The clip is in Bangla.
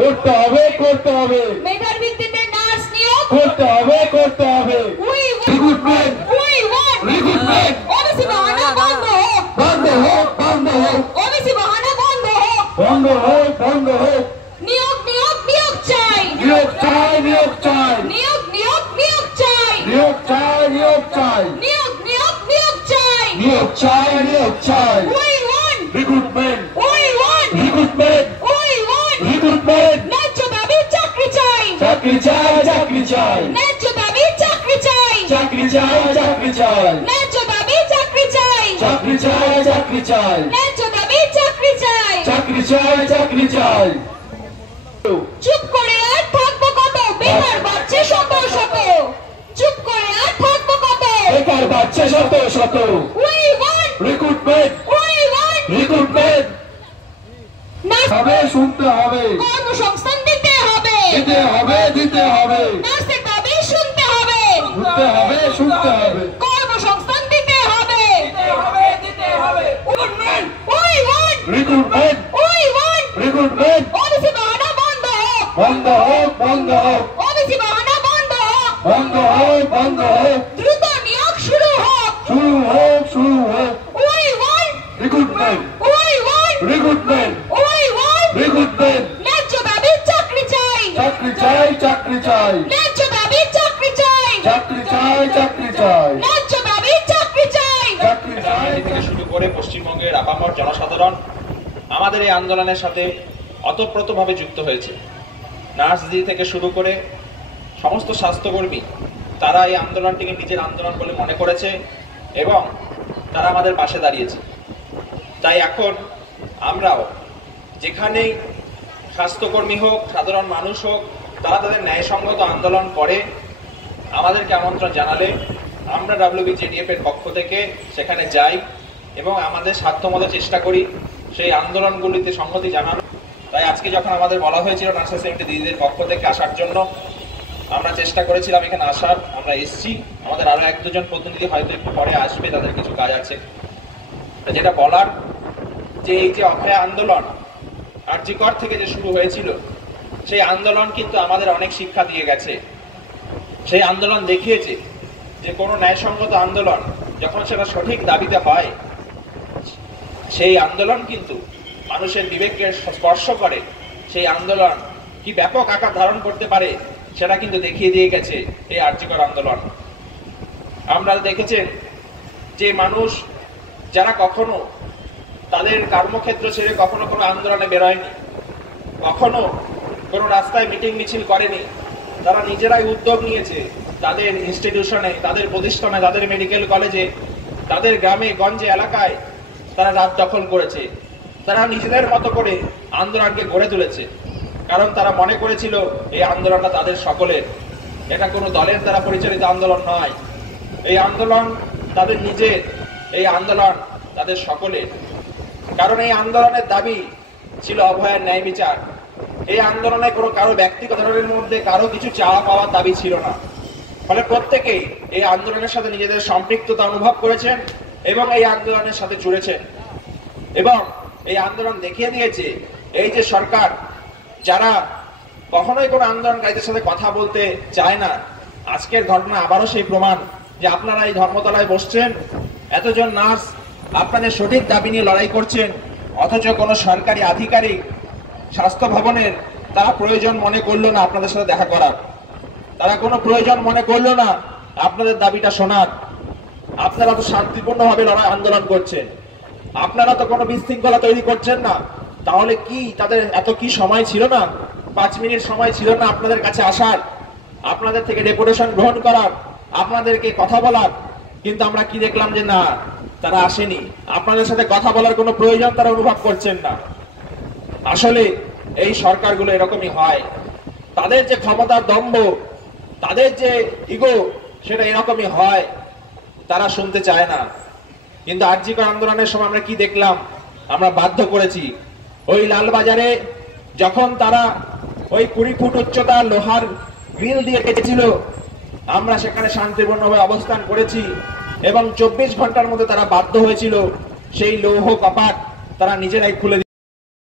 করতে হবে করতে হবে মেধার ভিত্তিতে নার্স নিয়োগ করতে হবে করতে হবে রিক্রুটমেন্ট রিক্রুটমেন্ট ওবিসি বাহানা বন্ধ হোক বন্ধ হোক বন্ধ হোক ওবিসি বাহানা বন্ধ হোক বন্ধ হোক বন্ধ হোক নিয়োগ নিয়োগ নিয়োগ চাই নিয়োগ চাই নিয়োগ চাই নিয়োগ নিয়োগ নিয়োগ চাই নিয়োগ চাই নিয়োগ চাই নিয়োগ নিয়োগ নিয়োগ চাই নিয়োগ চাই নিয়োগ চাই we want recruitment recruitment recruitment ন্যায্য দাবি চাকরি চাই চাকরি চাই চাকরি চাই ন্যায্য দাবি চাকরি চাই চাকরি চাই চাকরি চাই ন্যায্য দাবি চাকরি চাই চাকরি চাই চাকরি চাই ন্যায্য দাবি চাকরি চাই চাকরি চাই চাকরি চাই চুপ করে আর থাকবো কত বেকার বাচ্চা শত শত চুপ করে আর থাকবো কত বেকার বাচ্চা শত শত we want রিক্রুটমেন্ট রিক্রুটমেন্ট হবে শুনতে হবে কর্মসংস্থান দিতে হবে দিতে হবে দিতে হবে নার্সের দাবি শুনতে হবে শুনতে হবে শুনতে হবে কর্মসংস্থান দিতে হবে we want recruitment recruitment OBC বাহানা বন্ধ হোক বন্ধ হোক বন্ধ হোক ওবিসি বাহানা বন্ধ হোক বন্ধ হোক বন্ধ হোক দ্রুত নিয়োগ শুরু হোক শুরু হোক শুরু হোক we want recruitment recruitment recruitment ন্যায্য দাবি চাকরি চাই চাকরি চাই চাকরি চাই ন্যায্য দাবি চাকরি চাই চাকরি চাই চাকরি চাই ন্যায্য দাবি চাকরি চাই চাকরি চাই থেকে শুরু করে পশ্চিমবঙ্গের আপামর জনসাধারণ আমাদের এই আন্দোলনের সাথে অতপ্রতভাবে যুক্ত হয়েছে। নার্স দিদি থেকে শুরু করে সমস্ত স্বাস্থ্যকর্মী তারা এই আন্দোলনটিকে নিজের আন্দোলন বলে মনে করেছে এবং তারা আমাদের পাশে দাঁড়িয়েছে। তাই এখন আমরাও যেখানেই স্বাস্থ্যকর্মী হোক সাধারণ মানুষ হোক তারা তাদের ন্যায়সঙ্গত আন্দোলন করে আমাদেরকে আমন্ত্রণ জানালে আমরা WBJDF এর পক্ষ থেকে সেখানে যাই এবং আমাদের সাধ্যমতো চেষ্টা করি সেই আন্দোলনগুলিতে সংহতি জানানো। তাই আজকে যখন আমাদের বলা হয়েছিল নার্স অ্যাসেম্বলি দিদিদের পক্ষ থেকে আসার জন্য আমরা চেষ্টা করেছিলাম এখানে আসার, আমরা এসছি। আমাদের আরো এক দুজন প্রতিনিধি হয়তো একটু পরে আসবে, তাদের কিছু কাজ আছে। যেটা বলার যে এই যে অভয়া আন্দোলন RG কর থেকে যে শুরু হয়েছিল সেই আন্দোলন কিন্তু আমাদের অনেক শিক্ষা দিয়ে গেছে। সেই আন্দোলন দেখিয়েছে যে কোনো ন্যায়সঙ্গত আন্দোলন যখন সেটা সঠিক দাবিতে হয় সেই আন্দোলন কিন্তু মানুষের বিবেককে স্পর্শ করে, সেই আন্দোলন কি ব্যাপক আকার ধারণ করতে পারে সেটা কিন্তু দেখিয়ে দিয়ে গেছে এই RG কর আন্দোলন। আমরা দেখেছেন যে মানুষ যারা কখনো তাদের কর্মক্ষেত্র ছেড়ে কখনো কোনো আন্দোলনে বেরোয়নি, কখনো কোনো রাস্তায় মিটিং মিছিল করেনি, তারা নিজেরাই উদ্যোগ নিয়েছে তাদের ইনস্টিটিউশনে, তাদের প্রতিষ্ঠানে, তাদের মেডিকেল কলেজে, তাদের গ্রামে গঞ্জে এলাকায় তারা রাত দখল করেছে। তারা নিজেদের মতো করে আন্দোলনকে গড়ে তুলেছে, কারণ তারা মনে করেছিল এই আন্দোলনটা তাদের সকলের, এটা কোনো দলের দ্বারা পরিচালিত আন্দোলন নয়, এই আন্দোলন তাদের নিজের, এই আন্দোলন তাদের সকলের। কারণ এই আন্দোলনের দাবি ছিল অভয়ের ন্যায় বিচার। এই আন্দোলনে কোনো কারো ব্যক্তিগত ধরনের মধ্যে কারো কিছু চাওয়া পাওয়ার দাবি ছিল না। ফলে প্রত্যেকেই এই আন্দোলনের সাথে নিজেদের সম্পৃক্ততা অনুভব করেছেন এবং এই আন্দোলনের সাথে জুড়েছেন। এবং এই আন্দোলন দেখিয়ে দিয়েছে এই যে সরকার যারা কখনোই কোনো আন্দোলনকারীদের সাথে কথা বলতে চায় না, আজকের ঘটনা আবারও সেই প্রমাণ যে আপনারা এই ধর্মতলায় বসছেন, এতজন নার্স আপনাদের সঠিক দাবি নিয়ে লড়াই করছেন, অথচ কোনো সরকারি আধিকারিক স্বাস্থ্য ভবনের তারা প্রয়োজন মনে করলো না আপনাদের সাথে দেখা করার, তারা কোনো প্রয়োজন মনে করলো না আপনাদের দাবিটা শোনার। আপনারা তো শান্তিপূর্ণভাবে লড়াই আন্দোলন করছেন, আপনারা তো কোনো বিশৃঙ্খলা তৈরি করছেন না, তাহলে কি তাদের এত কি সময় ছিল না, 5 মিনিট সময় ছিল না আপনাদের কাছে আসার, আপনাদের থেকে ডেপুটেশন গ্রহণ করার, আপনাদেরকে কথা বলার? কিন্তু আমরা কি দেখলাম যে না, তারা আসেনি, আপনাদের সাথে কথা বলার কোনো প্রয়োজন তারা অনুভব করছেন না। আসলে এই সরকারগুলো এরকমই হয়, তাদের যে ক্ষমতার দম্ভ, তাদের যে ইগো, সেটা এরকমই হয়, তারা শুনতে চায় না। কিন্তু RG কর আন্দোলনের সময় আমরা কি দেখলাম, আমরা বাধ্য করেছি ওই লালবাজারে যখন তারা ওই 20 ফুট উচ্চতা লোহার গ্রিল দিয়ে কেটেছিল, আমরা সেখানে শান্তিপূর্ণভাবে অবস্থান করেছি এবং 24 ঘন্টার মধ্যে তারা বাধ্য হয়েছিল সেই লৌহ কপাট তারা নিজেরাই খুলে